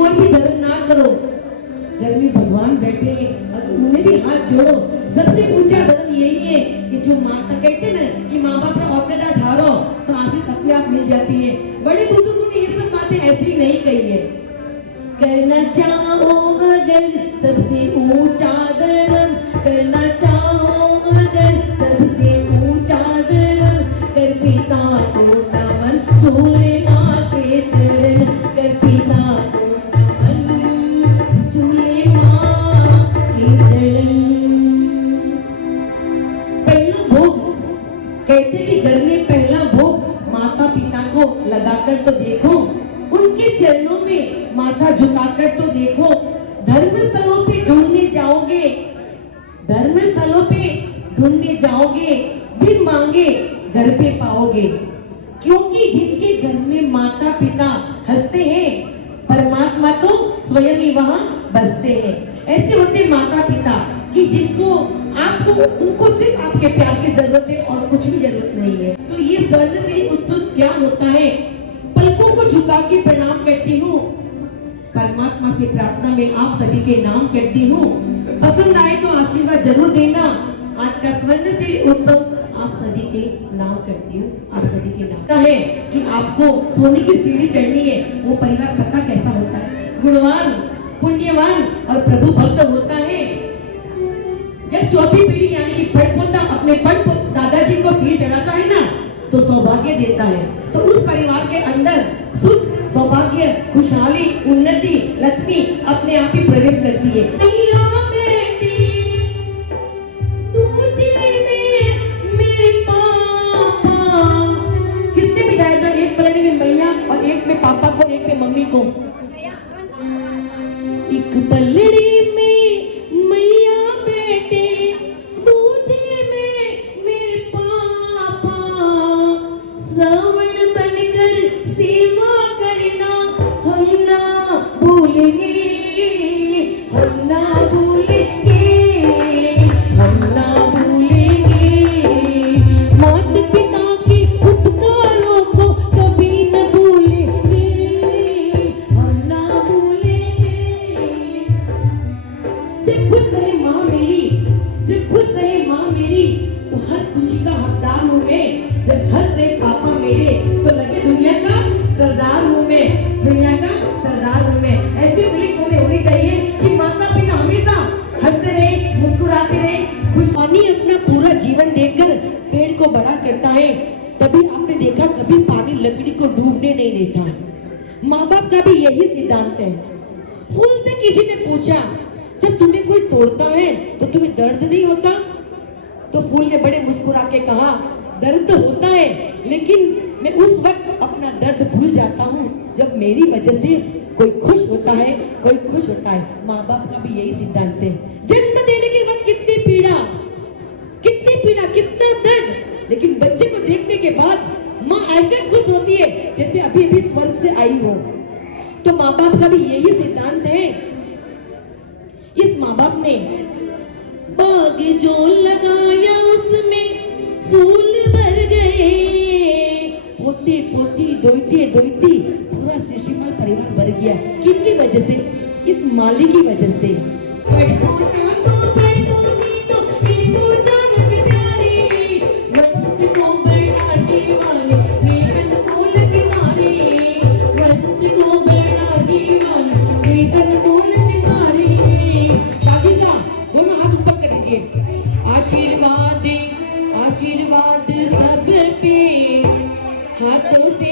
कोई भी धर्म ना करो, घर में भगवान बैठे हैं और उन्हें भी हाथ जोड़ो। सबसे ऊंचा धर्म यही है कि जो माता कहते हैं ना कि माँ बाप का औकात ठारो तो आशीष अपने आप मिल जाती है। बड़े बुजुर्गों ने ये सब बातें ऐसी नहीं कही है। करना चाहो अगर सबसे ऊंचा धर्म, करना चाहो अगर सबसे ऊंचा धर्म, कर पिता को नमन झूले माँ के चरण, कर पिता को नमन झूले माँ के चरण। पहला भोग कहते कि घर में पहला भोग माता पिता को लगाकर तो देखो, उनके चरणों में माथा झुकाकर तो देखो। धर्मस्थलों पे ढूंढने जाओगे, धर्मस्थलों पे ढूंढने जाओगे, बिन मांगे घर पे पाओगे। क्योंकि जिनके घर में माता पिता हंसते हैं, परमात्मा तो स्वयं ही वहां बसते हैं। ऐसे होते माता पिता कि जिनको आपको उनको सिर्फ आपके प्यार की जरूरत है और कुछ भी जरूरत नहीं है। तो ये स्वर्णश्री उत्सव क्या होता है? पलकों को झुका के प्रणाम करती हूँ, परमात्मा से प्रार्थना में आप सभी के नाम करती हूँ। पसंद आए तो आशीर्वाद जरूर देना। आज का स्वर्णश्री उत्सव आप सभी के नाम करती हूँ, आप सभी के नाम है कि आपको सोने की सीढ़ी चढ़नी है। वो परिवार पता कैसा होता है? गुणवान, पुण्यवान और प्रभु भक्त होता है। जब चौथी पीढ़ी यानी कि पड़पोता अपने दादाजी को सीढ़ी चढ़ाता है ना, तो सौभाग्य देता है। तो उस परिवार के अंदर सुख, सौभाग्य, खुशहाली, उन्नति, लक्ष्मी अपने आप ही प्रवेश करती है। किसने बिठाया था? एक पलड़े में मैया और एक में पापा को, एक में मम्मी को। एक पलड़ी में मैया बेटे, दूजे में मेरे पापा, श्रवण बनकर सेवा करना हम ना भूलेंगे, हम ना भूलेंगे, हम ना भूलेंगे। माता पिता के उपकारों को कभी न भूलेंगे, हम ना भूलेंगे। जब खुश रहे माँ मेरी, जब खुश रहे माँ मेरी, तो हर खुशी का हकदार हूँ मैं। जब हंस रहे पापा मेरे, तो लगे दुनिया का सरदार हूँ मैं, दुनिया का सरदार हूँ मैं। ऐसी फीलिंग हमें होनी चाहिए कि माता पिता हमेशा हंसते रहे, मुस्कुराते रहे, खुश। पानी अपना पूरा जीवन देकर पेड़ को बड़ा करता है। तभी आपने देखा कभी पानी लकड़ी को डूबने नहीं देता। माँ बाप का भी यही सिद्धांत है। फूल से किसी ने पूछा, जब तुम्हें कोई तोड़ता है तो तुम्हें दर्द नहीं होता? तो फूल ने बड़े मुस्कुरा के कहा, दर्द तो होता है, लेकिन मैं उस वक्त अपना दर्द भूल जाता हूँ जब मेरी वजह से कोई खुश होता है, कोई खुश होता है। माँ बाप का भी यही सिद्धांत है। जन्म देने के बाद कितनी पीड़ा, कितनी पीड़ा, कितना दर्द, लेकिन बच्चे को देखने के बाद माँ ऐसे खुश होती है जैसे अभी अभी स्वर्ग से आई हो। तो माँ बाप का भी यही सिद्धांत है। इस माँ बाप ने बाग जो लगाया उसमें फूल भर गए, पोते पोती दोइते दोइती पूरा शिशिमाल परिवार भर गया। किनकी वजह से? इस माली की वजह से। आशीर्वाद आशीर्वाद सब पे हाथों से